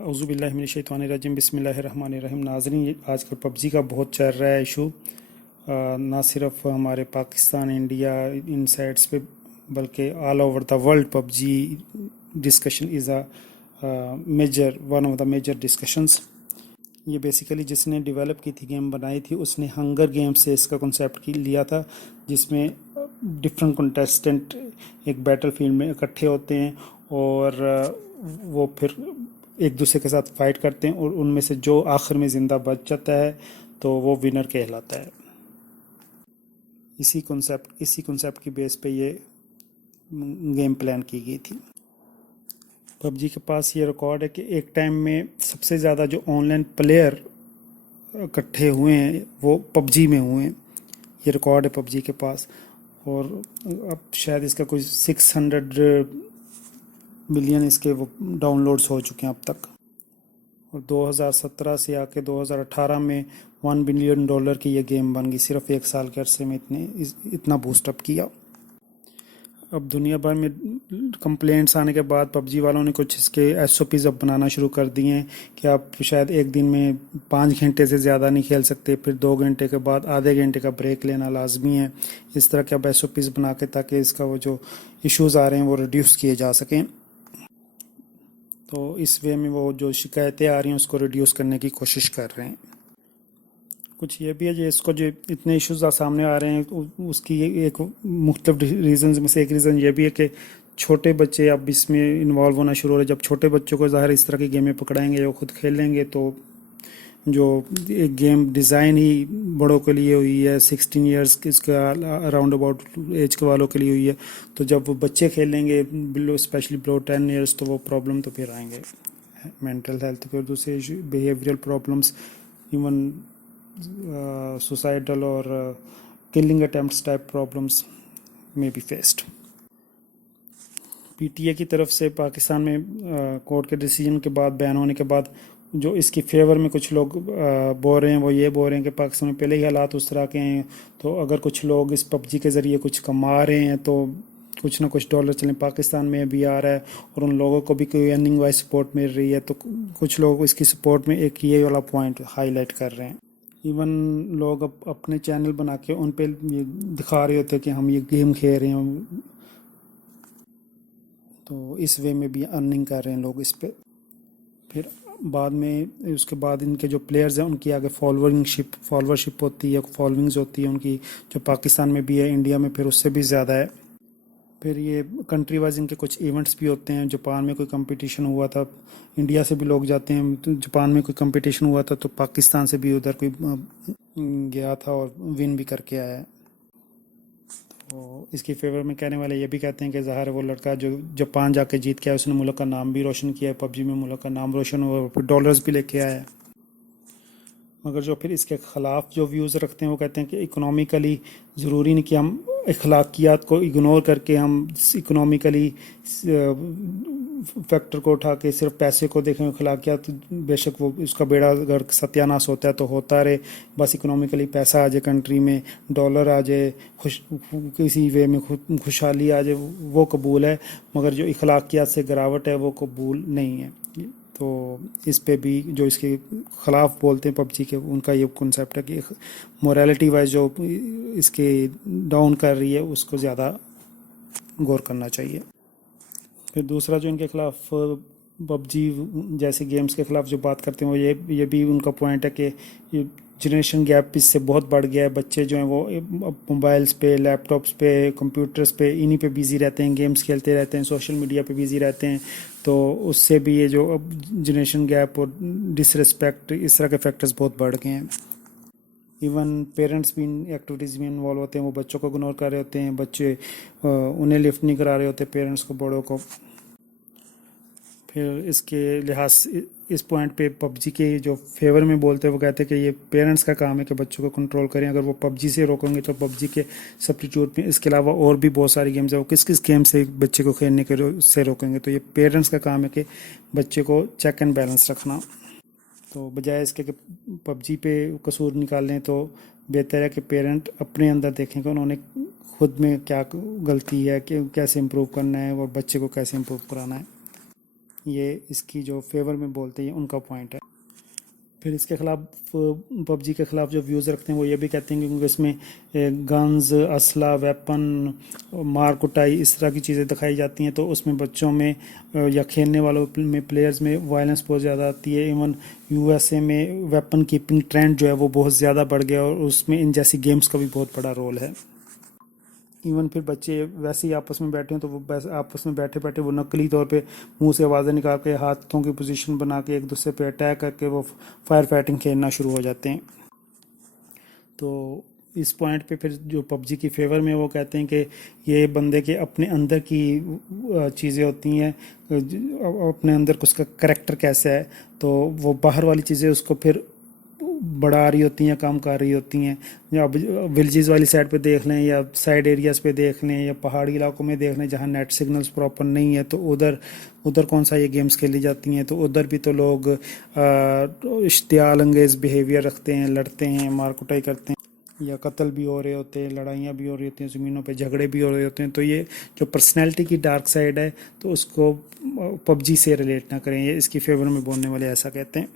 اعوذ باللہ من الشیطان الرجیم، بسم اللہ الرحمن الرحیم۔ ناظرین، آج کل پب جی کا بہت چل رہا ہے ایشو، نہ صرف ہمارے پاکستان انڈیا ان سائٹس پہ بلکہ all over the world PUBG discussion is one of the major discussions. یہ بیسیکلی جس نے ڈیولپ کی تھی، گیم بنائی تھی، اس نے ہنگر گیم سے اس کا کنسیپٹ لیا تھا، جس میں ڈفرینٹ کنٹیسٹنٹ ایک بیٹل فیلڈ میں اکٹھے ہوتے ہیں اور وہ پھر ایک دوسرے کے ساتھ فائٹ کرتے ہیں، اور ان میں سے جو آخر میں زندہ بچ جاتا ہے تو وہ ونر کہلاتا ہے۔ اسی کنسیپٹ کی بیس پہ یہ گیم پلان کی گئی تھی۔ پب جی کے پاس یہ ریکارڈ ہے کہ ایک ٹائم میں سب سے زیادہ جو آن لائن پلیئر اکٹھے ہوئے ہیں وہ پب جی میں ہوئے ہیں۔ یہ ریکارڈ ہے پب جی کے پاس، اور اب شاید اس کا کوئی 600 ملین اس کے وہ ڈاؤن لوڈز ہو چکے ہیں اب تک، اور 2017 سے آ کے 2018 میں $1 بلین کی یہ گیم بن گئی، صرف ایک سال کے عرصے میں اتنا بوسٹ اپ کیا۔ اب دنیا بھر میں کمپلینٹس آنے کے بعد پب جی والوں نے کچھ اس کے ایس او پیز اب بنانا شروع کر دیے ہیں کہ آپ شاید ایک دن میں 5 گھنٹے سے زیادہ نہیں کھیل سکتے، پھر 2 گھنٹے کے بعد آدھے گھنٹے کا بریک لینا لازمی ہے۔ اس طرح کے اب ایس او پیز بنا کے تاکہ اس کا وہ جو ایشوز آ رہے ہیں وہ ریڈیوس کیے جا سکیں، تو اس وے میں وہ جو شکایتیں آ رہی ہیں اس کو ریڈیوس کرنے کی کوشش کر رہے ہیں۔ کچھ یہ بھی ہے جو اس کو جو اتنے ایشوز سامنے آ رہے ہیں اس کی ایک مختلف ریزنز میں سے ایک ریزن یہ بھی ہے کہ چھوٹے بچے اب اس میں انوالو ہونا شروع ہو رہے ہیں۔ جب چھوٹے بچوں کو ظاہر اس طرح کی گیمیں پکڑائیں گے، وہ خود کھیل لیں گے، تو جو ایک گیم ڈیزائن ہی بڑوں کے لیے ہوئی ہے، 16 ایئرس اس کا اراؤنڈ اباؤٹ ایج کے والوں کے لیے ہوئی ہے، تو جب وہ بچے کھیلیں گے اسپیشلی بلو 10 ایئرس تو وہ پرابلم تو پھر آئیں گے، مینٹل ہیلتھ پہ، دوسرے بیہیویئرل پرابلمس، ایون suicidal اور killing attempts type problems may be faced۔ P T A کی طرف سے پاکستان میں کورٹ کے ڈیسیجن کے بعد، بیان ہونے کے بعد، جو اس کی فیور میں کچھ لوگ بول رہے ہیں، وہ یہ بول رہے ہیں کہ پاکستان میں پہلے ہی حالات اس طرح کے ہیں، تو اگر کچھ لوگ اس پب جی کے ذریعے کچھ کما رہے ہیں تو کچھ نہ کچھ ڈالر چلیں پاکستان میں بھی آ رہا ہے، اور ان لوگوں کو بھی کوئی ارننگ وائز سپورٹ مل رہی ہے، تو کچھ لوگ اس کی سپورٹ میں ایک یہ والا پوائنٹ ہائی لائٹ کر رہے ہیں۔ ایون لوگ اپنے چینل بنا کے ان پہ یہ دکھا رہے ہوتے کہ ہم یہ گیم کھیل رہے ہیں، تو اس وے میں بھی ارننگ کر رہے ہیں لوگ اس پہ۔ پھر بعد میں اس کے بعد ان کے جو پلیئرز ہیں ان کی آگے فالوورشپ ہوتی ہے، فالوئنگز ہوتی ہے ان کی، جو پاکستان میں بھی ہے، انڈیا میں پھر اس سے بھی زیادہ ہے۔ پھر یہ کنٹری وائز ان کے کچھ ایونٹس بھی ہوتے ہیں۔ جاپان میں کوئی کمپٹیشن ہوا تھا، انڈیا سے بھی لوگ جاتے ہیں، جاپان میں کوئی کمپٹیشن ہوا تھا تو پاکستان سے بھی ادھر کوئی گیا تھا اور ون بھی کر کے آیا ہے۔ تو اس کی فیور میں کہنے والے یہ بھی کہتے ہیں کہ ظاہر وہ لڑکا جو جاپان جا کے جیت کے آیا، اس نے ملک کا نام بھی روشن کیا ہے، پب جی میں ملک کا نام روشن ہوا، اور پھر ڈالرز بھی لے کے آیا ہے۔ مگر جو پھر اس کے خلاف جو ویوز رکھتے ہیں وہ کہتے ہیں کہ اکنامیکلی ضروری نہیں کہ ہم اخلاقیات کو اگنور کر کے ہم اکنامیکلی فیکٹر کو اٹھا کے صرف پیسے کو دیکھیں۔ اخلاقیات بے شک وہ اس کا بیڑا اگر ستیاناش ہوتا ہے تو ہوتا رہے، بس اکنامیکلی پیسہ آ جائے کنٹری میں، ڈالر آ جائے، کسی وے میں خوشحالی آ جائے، وہ قبول ہے، مگر جو اخلاقیات سے گراوٹ ہے وہ قبول نہیں ہے۔ تو اس پہ بھی جو اس کے خلاف بولتے ہیں پب جی کے، ان کا یہ کنسیپٹ ہے کہ موریلٹی وائز جو اس کے ڈاؤن کر رہی ہے اس کو زیادہ غور کرنا چاہیے۔ پھر دوسرا جو ان کے خلاف پب جی جیسے گیمز کے خلاف جو بات کرتے ہیں وہ یہ بھی ان کا پوائنٹ ہے کہ جنریشن گیپ اس سے بہت بڑھ گیا ہے۔ بچے جو ہیں وہ موبائلز پہ، لیپ ٹاپس پہ، کمپیوٹرز پہ، انہی پہ بیزی رہتے ہیں، گیمز کھیلتے رہتے ہیں، سوشل میڈیا پہ بیزی رہتے ہیں، تو اس سے بھی یہ جو اب جنریشن گیپ اور ڈس رسپیکٹ اس طرح کے فیکٹرز بہت بڑھ گئے ہیں۔ ایون پیرنٹس بھی ان ایکٹیویٹیز میں انوالو ہوتے ہیں، وہ بچوں کو اگنور کر رہے ہوتے ہیں، بچے انہیں لفٹ نہیں کرا رہے ہوتے پیرنٹس کو، بڑوں کو۔ پھر اس کے لحاظ اس پوائنٹ پہ پب جی کے جو فیور میں بولتے ہیں وہ کہتے ہیں کہ یہ پیرنٹس کا کام ہے کہ بچوں کو کنٹرول کریں، اگر وہ پب جی سے روکیں گے تو پب جی کے سبسٹیٹیوٹ میں اس کے علاوہ اور بھی بہت ساری گیمز ہیں، وہ کس گیم سے بچے کو کھیلنے کے سے روکیں گے، تو یہ پیرنٹس کا کام ہے کہ بچے کو چیک اینڈ بیلنس رکھنا۔ تو بجائے اس کے کہ پب جی پہ قصور نکال لیں تو بہتر ہے کہ پیرنٹ اپنے اندر دیکھیں کہ انہوں نے خود میں کیا غلطی ہے، کہ کیسے امپروو کرنا ہے اور بچے کو کیسے امپروو کرانا ہے۔ یہ اس کی جو فیور میں بولتے ہیں ان کا پوائنٹ ہے. پھر اس کے خلاف پب جی کے خلاف جو ویوز رکھتے ہیں وہ یہ بھی کہتے ہیں کہ کیونکہ اس میں گنز، اسلحہ، ویپن، مار کٹائی اس طرح کی چیزیں دکھائی جاتی ہیں، تو اس میں بچوں میں یا کھیلنے والوں میں پلیئرز میں وائلنس بہت زیادہ آتی ہے. ایون یو ایس اے میں ویپن کیپنگ ٹرینڈ جو ہے وہ بہت زیادہ بڑھ گیا، اور اس میں ان جیسی گیمز کا بھی بہت بڑا رول ہے. ایون پھر بچے ویسے ہی آپس میں بیٹھے ہیں تو وہ آپس میں بیٹھے بیٹھے وہ نقلی طور پہ منہ سے آوازیں نکال کے ہاتھوں کی پوزیشن بنا کے ایک دوسرے پہ اٹیک کر کے وہ فائر فائٹنگ کھیلنا شروع ہو جاتے ہیں. تو اس پوائنٹ پہ پھر جو پب جی کی فیور میں وہ کہتے ہیں کہ یہ بندے کے اپنے اندر کی چیزیں ہوتی ہیں، اپنے اندر اس کا کریکٹر کیسا ہے، تو وہ باہر والی چیزیں اس کو پھر بڑھا رہی ہوتی ہیں، کام کر رہی ہوتی ہیں. یا ولیجز والی سائڈ پہ دیکھ لیں، یا سائڈ ایریاز پہ دیکھ لیں، یا پہاڑی علاقوں میں دیکھ لیں جہاں نیٹ سگنلز پراپر نہیں ہے، تو ادھر کون سا یہ گیمز کھیلی جاتی ہیں، تو ادھر بھی تو لوگ اشتعال انگیز بیہیویئر رکھتے ہیں، لڑتے ہیں، مار کٹائی کرتے ہیں، یا قتل بھی ہو رہے ہوتے ہیں، لڑائیاں بھی ہو رہی ہوتی ہیں، زمینوں پہ جھگڑے بھی ہو رہے ہوتے ہیں. تو یہ جو پرسنالٹی کی ڈارک سائڈ ہے تو اس کو پب جی سے ریلیٹ نہ کریں. یہ اس کی فیور میں بولنے والے ایسا کہتے ہیں.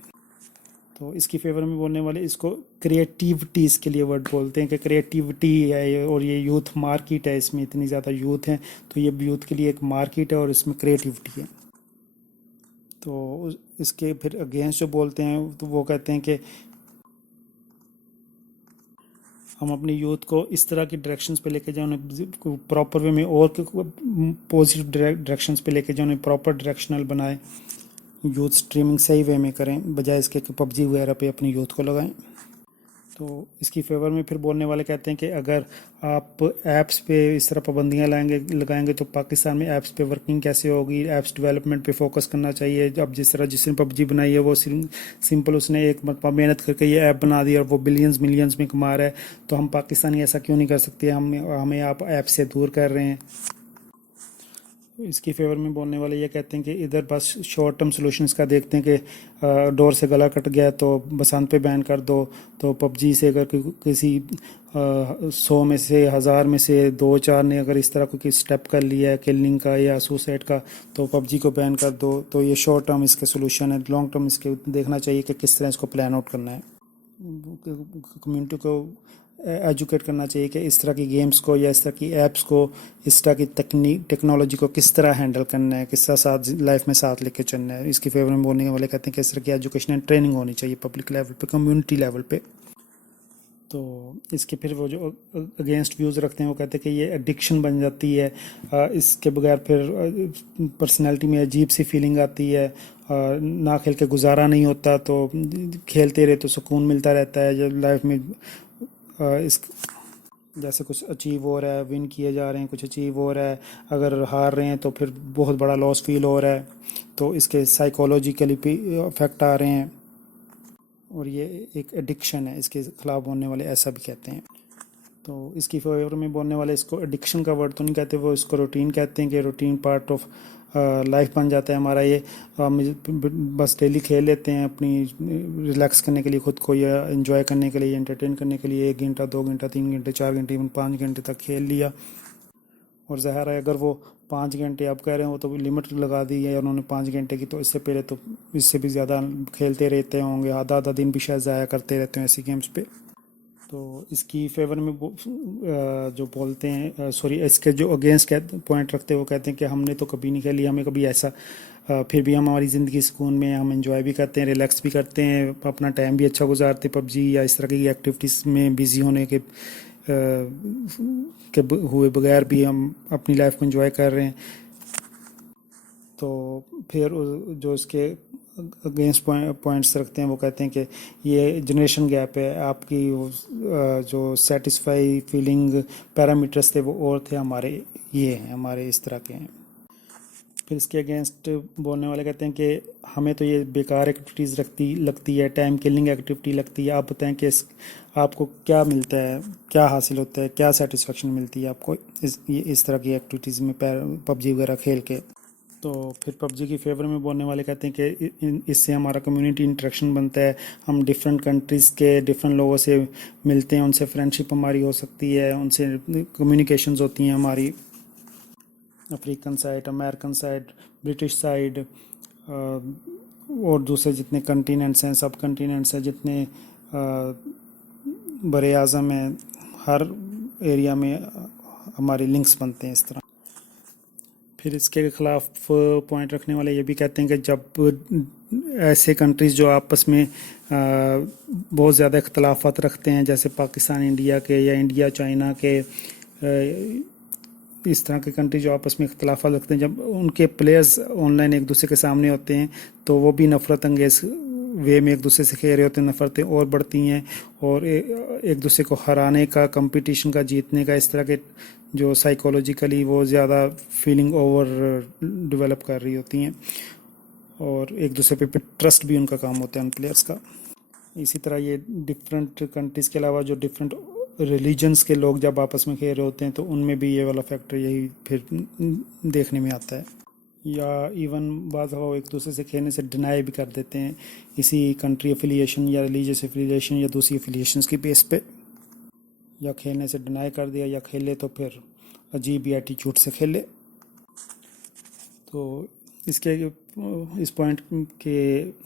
تو اس کی فیور میں بولنے والے اس کو کریٹیوٹیز کے لیے ورڈ بولتے ہیں کہ کریٹیوٹی ہے، اور یہ یوتھ مارکیٹ ہے، اس میں اتنی زیادہ یوتھ ہیں تو یہ یوتھ کے لیے ایک مارکیٹ ہے اور اس میں کریٹیوٹی ہے. تو اس کے پھر اگینسٹ جو بولتے ہیں تو وہ کہتے ہیں کہ ہم اپنی یوتھ کو اس طرح کی ڈائریکشنز پہ لے کے جائیں، انہیں پراپر وے میں، اور پازیٹیو ڈائریکشنز پہ لے کے جائیں، انہیں پراپر ڈائریکشنل بنائیں، یوتھ اسٹریمنگ صحیح وے میں کریں، بجائے اس کے کہ پب جی وغیرہ پہ اپنی یوتھ کو لگائیں. تو اس کی فیور میں پھر بولنے والے کہتے ہیں کہ اگر آپ ایپس پہ اس طرح پابندیاں لگائیں گے تو پاکستان میں ایپس پہ ورکنگ کیسے ہوگی. ایپس ڈیولپمنٹ پہ فوکس کرنا چاہیے. اب جس نے پب جی بنائی ہے وہ سمپل اس نے ایک مرتبہ محنت کر کے یہ ایپ بنا دی اور وہ بلینز ملینز میں کما رہا ہے، تو ہم پاکستانی ایسا کیوں نہیں کر سکتے؟ ہمیں آپ ایپ سے دور کر رہے ہیں. اس کی فیور میں بولنے والے یہ کہتے ہیں کہ ادھر بس شارٹ ٹرم سولوشنز کا دیکھتے ہیں کہ ڈور سے گلا کٹ گیا تو بسنت پہ بین کر دو. تو پب جی سے اگر کسی 100 میں سے 1000 میں سے 2-4 نے اگر اس طرح کوئی اسٹیپ کر لیا ہے کلنگ کا یا سوسائڈ کا تو پب جی کو بین کر دو. تو یہ شارٹ ٹرم اس کے سولوشن ہے. لانگ ٹرم اس کے دیکھنا چاہیے کہ کس طرح اس کو پلان آؤٹ کرنا ہے. کمیونٹی کو ایجوکیٹ کرنا چاہیے کہ اس طرح کی گیمز کو یا اس طرح کی ایپس کو، اس طرح کی ٹیکنالوجی کو کس طرح ہینڈل کرنا ہے، کس طرح ساتھ لائف میں ساتھ لے کے چلنا ہے. اس کی فیور میں بولنے والے کہتے ہیں کہ اس طرح کی ایجوکیشن اینڈ ٹریننگ ہونی چاہیے پبلک لیول پہ، کمیونٹی لیول پہ. تو اس کے پھر وہ جو اگینسٹ ویوز رکھتے ہیں وہ کہتے ہیں کہ یہ ایڈکشن بن جاتی ہے، اس کے بغیر پھر پرسنالٹی میں عجیب سی فیلنگ آتی ہے، نہ کھیل کے گزارا نہیں ہوتا، تو کھیلتے رہے تو سکون ملتا رہتا ہے جب لائف میں اس جیسے کچھ اچیو ہو رہا ہے، ون کیے جا رہے ہیں، کچھ اچیو ہو رہا ہے، اگر ہار رہے ہیں تو پھر بہت بڑا لاس فیل ہو رہا ہے، تو اس کے سائیکولوجیکلی بھی افیکٹ آ رہے ہیں، اور یہ ایک ایڈکشن ہے. اس کے خلاف بولنے والے ایسا بھی کہتے ہیں. تو اس کی فیور میں بولنے والے اس کو ایڈکشن کا ورڈ تو نہیں کہتے، وہ اس کو روٹین کہتے ہیں کہ روٹین پارٹ آف لائف بن جاتا ہے ہمارا. یہ ہم بس ڈیلی کھیل لیتے ہیں اپنی ریلیکس کرنے کے لیے خود کو، یا انجوائے کرنے کے لیے، انٹرٹین کرنے کے لیے 1 گھنٹہ 2 گھنٹہ 3 گھنٹے 4 گھنٹے ایون 5 گھنٹے تک کھیل لیا. اور ظاہر ہے اگر وہ 5 گھنٹے آپ کہہ رہے ہیں وہ تو لمٹ لگا دی ہے انہوں نے 5 گھنٹے کی، تو اس سے پہلے تو اس سے بھی زیادہ کھیلتے رہتے ہوں گے، آدھا دن بھی شاید ضائع کرتے رہتے ہیں ایسی گیمز پہ. تو اس کی فیور میں جو بولتے ہیں سوری اس کے جو اگینسٹ پوائنٹ رکھتے ہیں وہ کہتے ہیں کہ ہم نے تو کبھی نہیں کھیلی، ہمیں کبھی ایسا، پھر بھی ہماری زندگی سکون میں، ہم انجوائے بھی کرتے ہیں، ریلیکس بھی کرتے ہیں، اپنا ٹائم بھی اچھا گزارتے ہیں پب جی یا اس طرح کی ایکٹیویٹیز میں بزی ہونے کے ہوئے بغیر بھی ہم اپنی لائف کو انجوائے کر رہے ہیں. تو پھر جو اس کے اگینسٹ پوائنٹس رکھتے ہیں وہ کہتے ہیں کہ یہ جنریشن گیپ ہے، آپ کی جو سیٹسفائی فیلنگ پیرامیٹرس تھے وہ اور تھے، ہمارے یہ ہیں، ہمارے اس طرح کے ہیں. پھر اس کے اگینسٹ بولنے والے کہتے ہیں کہ ہمیں تو یہ بیکار ایکٹیویٹیز لگتی ہے، ٹائم کلنگ ایکٹیویٹی لگتی ہے. آپ بتائیں کہ آپ کو کیا ملتا ہے، کیا حاصل ہوتا ہے، کیا سیٹسفیکشن ملتی ہے آپ کو اس طرح کی ایکٹیویٹیز میں پب جی وغیرہ کھیل کے. تو پھر پب جی کی فیور میں بولنے والے کہتے ہیں کہ اس سے ہمارا کمیونٹی انٹریکشن بنتا ہے، ہم ڈفرینٹ کنٹریز کے ڈفرینٹ لوگوں سے ملتے ہیں، ان سے فرینڈشپ ہماری ہو سکتی ہے، ان سے کمیونیکیشنز ہوتی ہیں ہماری، African side, American side, British side, اور دوسرے جتنے کنٹیننٹس ہیں، سب کنٹیننٹس ہیں، جتنے بر اعظم ہیں، ہر ایریا میں ہمارے لنکس بنتے ہیں اس طرح۔ پھر اس کے خلاف پوائنٹ رکھنے والے یہ بھی کہتے ہیں کہ جب ایسے کنٹریز جو آپس میں بہت زیادہ اختلافات رکھتے ہیں، جیسے پاکستان انڈیا کے یا انڈیا چائنا کے، اس طرح کے کنٹری جو آپس میں اختلافات رکھتے ہیں، جب ان کے پلیئرز آن لائن ایک دوسرے کے سامنے ہوتے ہیں تو وہ بھی نفرت انگیز وے میں ایک دوسرے سے کھیل رہے ہوتے ہیں، نفرتیں اور بڑھتی ہیں، اور ایک دوسرے کو ہرانے کا، کمپٹیشن کا، جیتنے کا، اس طرح کے جو سائیکولوجیکلی وہ زیادہ فیلنگ اوور ڈیولپ کر رہی ہوتی ہیں، اور ایک دوسرے پہ ٹرسٹ بھی ان کا کام ہوتا ہے ان پلیئرس کا۔ اسی طرح یہ ڈفرینٹ کنٹریز کے علاوہ جو ڈفرینٹ ریلیجنس کے لوگ جب آپس میں کھیل رہے ہوتے ہیں تو ان میں بھی یہ والا فیکٹر یہی پھر دیکھنے میں آتا ہے، یا ایون بعض وہ ایک دوسرے سے کھیلنے سے ڈینائی بھی کر دیتے ہیں اسی کنٹری افیلیشن یا ریلیجیس افیلیشن یا دوسری افیلیشنس کی بیس پہ، یا کھیلنے سے ڈینائی کر دیا، یا کھیلے تو پھر عجیب ہی ایٹیچیوڈ سے کھیلے۔ تو اس کے اس پوائنٹ کے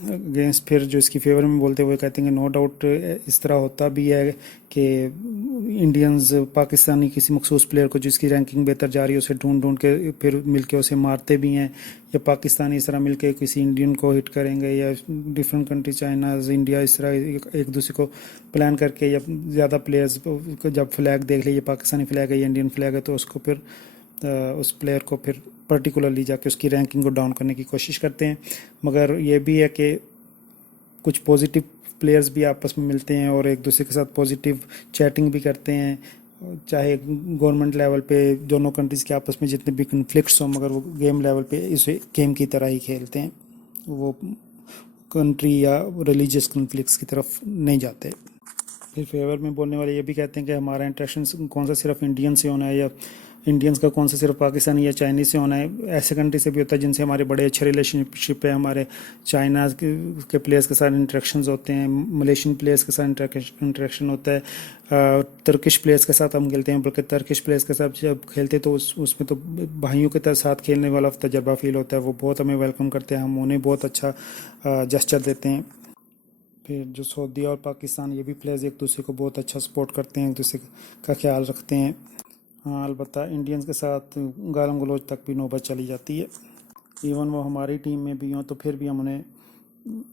اگینسٹ پھر جو اس کی فیور میں بولتے ہوئے کہتے ہیں کہ نو ڈاؤٹ اس طرح ہوتا بھی ہے کہ انڈینز پاکستانی کسی مخصوص پلیئر کو جس کی رینکنگ بہتر جا رہی ہے اسے ڈھونڈ کے پھر مل کے اسے مارتے بھی ہیں، یا پاکستانی اس طرح مل کے کسی انڈین کو ہٹ کریں گے، یا ڈفرینٹ کنٹری چائنا انڈیا اس طرح ایک دوسرے کو پلان کر کے، یا زیادہ پلیئرز جب فلیگ دیکھ لے یہ پاکستانی فلیگ ہے یا انڈین فلیگ ہے تو اس کو پھر اس پلیئر کو پھر پرٹیکولرلی جا کے اس کی رینکنگ کو ڈاؤن کرنے کی کوشش کرتے ہیں۔ مگر یہ بھی ہے کہ کچھ پازیٹیو پلیئرز بھی آپس میں ملتے ہیں اور ایک دوسرے کے ساتھ پازیٹیو چیٹنگ بھی کرتے ہیں، چاہے گورنمنٹ لیول پہ دونوں کنٹریز کے آپس میں جتنے بھی کنفلکٹس ہوں، مگر وہ گیم لیول پہ اسے گیم کی طرح ہی کھیلتے ہیں، وہ کنٹری یا ریلیجیس کنفلکٹس کی طرف نہیں جاتے۔ پھر فیور میں بولنے والے یہ بھی کہتے ہیں کہ ہمارا انٹریکشن کون سا صرف انڈین سے ہونا ہے، یا انڈینس کا کون سا صرف پاکستانی یا چائنیز سے ہونا ہے، ایسے کنٹری سے بھی ہوتا ہے جن سے ہمارے بڑے اچھے ریلیشن شپ ہے، ہمارے چائنا کے پلیئرس کے ساتھ انٹریکشنز ہوتے ہیں، ملیشین پلیئرس کے ساتھ انٹریکشن ہوتا ہے، ترکش پلیئرس کے ساتھ ہم کھیلتے ہیں، بلکہ ترکش پلیئرس کے ساتھ جب کھیلتے تو اس میں تو بھائیوں کے ساتھ کھیلنے والا تجربہ فیل ہوتا ہے، وہ بہت ہمیں ویلکم کرتے ہیں، ہم انہیں بہت اچھا جسچر دیتے ہیں۔ پھر جو سعودیہ اور پاکستان یہ بھی پلیئرز ایک دوسرے کو بہت اچھا سپورٹ کرتے ہیں، ایک دوسرے کا خیال رکھتے ہیں۔ ہاں البتہ انڈینز کے ساتھ گالم گلوچ تک بھی نوبت چلی جاتی ہے، ایون وہ ہماری ٹیم میں بھی ہوں تو پھر بھی ہم انہیں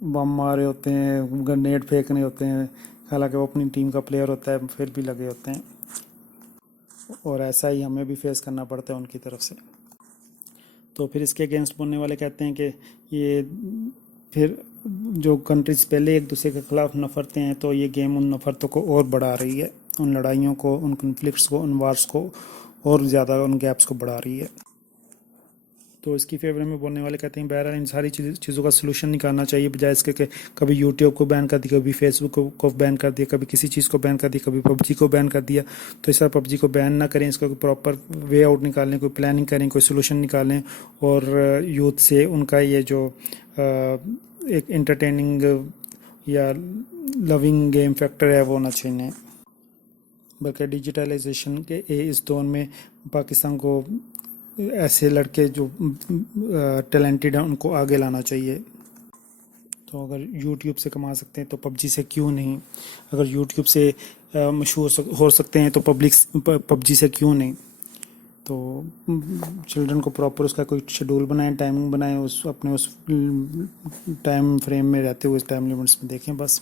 بم مارے ہوتے ہیں، گرنیڈ پھینکنے ہوتے ہیں، حالانکہ وہ اپنی ٹیم کا پلیئر ہوتا ہے، پھر بھی لگے ہوتے ہیں، اور ایسا ہی ہمیں بھی فیس کرنا پڑتا ہے ان کی طرف سے۔ تو پھر اس کے اگینسٹ بولنے والے کہتے ہیں کہ یہ پھر جو کنٹریز پہلے ایک دوسرے کے خلاف نفرتیں ہیں تو یہ گیم ان نفرتوں کو اور بڑھا رہی ہے، ان لڑائیوں کو، ان کنفلکٹس کو، ان وارز کو اور زیادہ ان گیپس کو بڑھا رہی ہے۔ تو اس کی فیور میں بولنے والے کہتے ہیں بہرحال ان ساری چیزوں کا سلوشن نکالنا چاہیے، بجائے اس کے کہ کبھی یوٹیوب کو بین کر دیا، کبھی فیس بک کو بین کر دیا، کبھی کسی چیز کو بین کر دیا، کبھی پب جی کو بین کر دیا۔ تو اس طرح پب جی کو بین نہ کریں، اس کا کوئی پراپر وے آؤٹ نکالیں، کوئی پلاننگ کریں، کوئی سلوشن نکالیں، اور یوتھ سے ان کا یہ جو ایک انٹرٹیننگ یا لونگ گیم فیکٹر ہے وہ نہ چھینیں، بلکہ ڈیجیٹلائزیشن کے اس دور میں پاکستان کو ایسے لڑکے جو ٹیلنٹڈ ہیں ان کو آگے لانا چاہیے۔ تو اگر یوٹیوب سے کما سکتے ہیں تو پب جی سے کیوں نہیں، اگر یوٹیوب سے مشہور ہو سکتے ہیں تو پب جی سے کیوں نہیں۔ تو چلڈرن کو پراپر اس کا کوئی شیڈول بنائیں، ٹائمنگ بنائیں، اپنے اس ٹائم فریم میں رہتے ہوئے اس ٹائم لیمٹس میں دیکھیں بس۔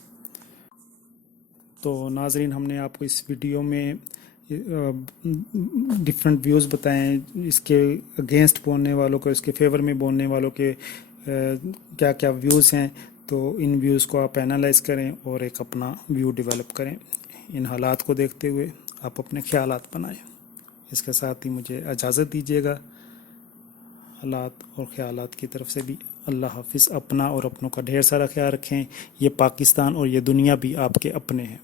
تو ناظرین، ہم نے آپ کو اس ویڈیو میں ڈفرینٹ ویوز بتائیں، اس کے اگینسٹ بولنے والوں کو، اس کے فیور میں بولنے والوں کے کیا کیا ویوز ہیں، تو ان ویوز کو آپ اینالائز کریں اور ایک اپنا ویو ڈیولپ کریں، ان حالات کو دیکھتے ہوئے آپ اپنے خیالات بنائیں۔ اس کے ساتھ ہی مجھے اجازت دیجیے گا، حالات اور خیالات کی طرف سے بھی اللہ حافظ۔ اپنا اور اپنوں کا ڈھیر سارا خیال رکھیں، یہ پاکستان اور یہ دنیا بھی آپ کے اپنے ہیں۔